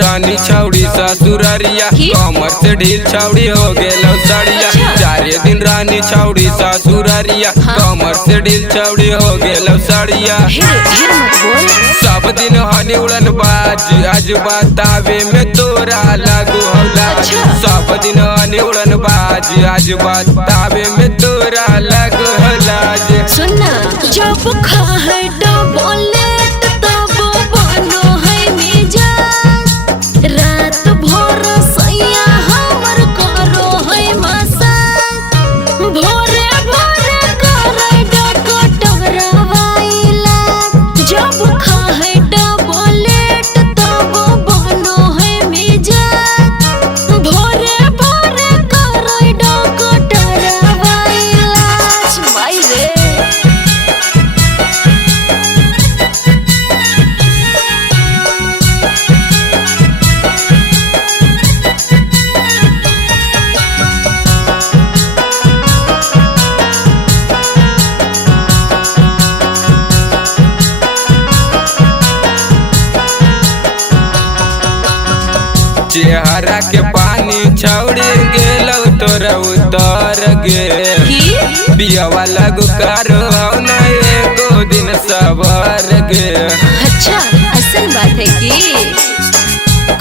रानी छौड़ी ससुररिया, कमर से ढील छौड़ी हो गेलो सड़िया। 4 दिन रानी छौड़ी ससुररिया, कमर से ढील छौड़ी हो गेलो सड़िया। सब दिन हनी उड़न बाज, आज बतावे में तोरा लागू हौला। सब दिन हनी उड़न बाज, आज बतावे में तोरा लागू हौला। सुनना जब खाए बोले तब बनो है मिजाज, रात भर सैया हमर करो है मसाज, भोरे भोरे करे डकटरवाइला। जब खाए बोले तब बनो है मिजाज, भोरे भोरे करे डकटरवाइला। भाई रे चेहरा के पानी छौड़ी गेलो तोरा उतर गे। बियावा लगू करो न एको दिन सबर गे। अच्छा असल बात है कि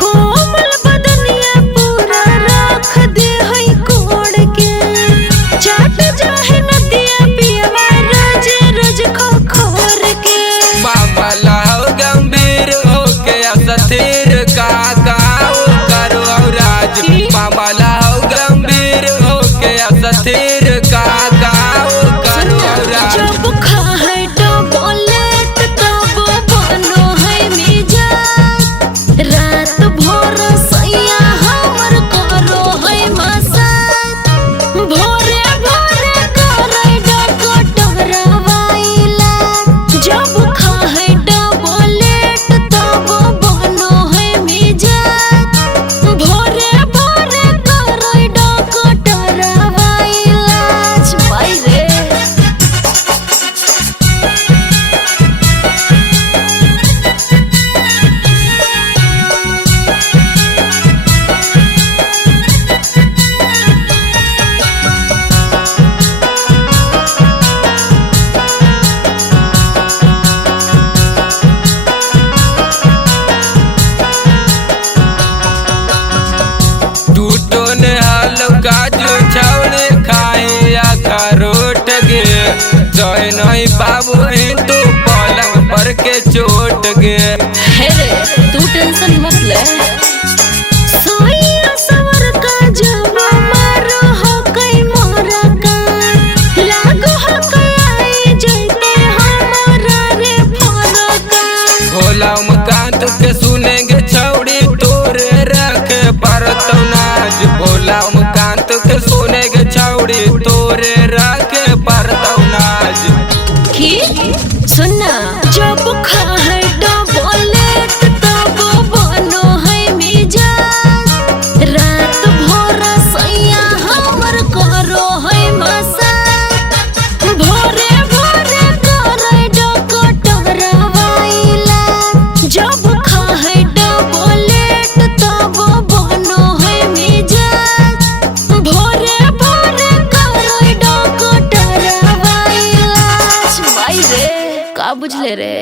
कोमल बदनिया पूरा रख दे है कोड़ के, चाट जाहे नदिया पियवा रोज रोज खोर के। मामला हो गंभीर हो के असथिर का करो राज। मामला हो गंभीर हो के असथिर का करो राज। जब खाए बोले तब बनो है मिजाज, रात भर सैया हमर करो है मसाज, भोरे भोरे करे डकटरवाइला। जब खाए बोले तब बनो है मिजाज, भोरे भोरे करे डकटरवाइला। भाई रे टूटो ने हालो काजू छौड़े खाए अखरोट गे। जय नहीं बाबू तू पलंग पर के चोट गे। हे रे तू टेंशन मत ले, सोइया सवर का जब मारो हो कई मोरा का, लागो हो कई जैते हमारा रे फरका। भोला उमकांत के सुनेंगे छौड़ी तोरे रखे परतौ नाज। भोला उमकांत के सुनेंगे छौड़ी तोरे रखे परतौ नाज। की सुनना जब खाए बोले तब बनो है मिजाज, रात भर सैया हमर करो है मसाज, भोरे भोरे करे डकटरवाइला। जब खाए बोले तब बनो है मिजाज, भोरे भोरे करे डकटरवाइला। भाई रे का बुझले रे।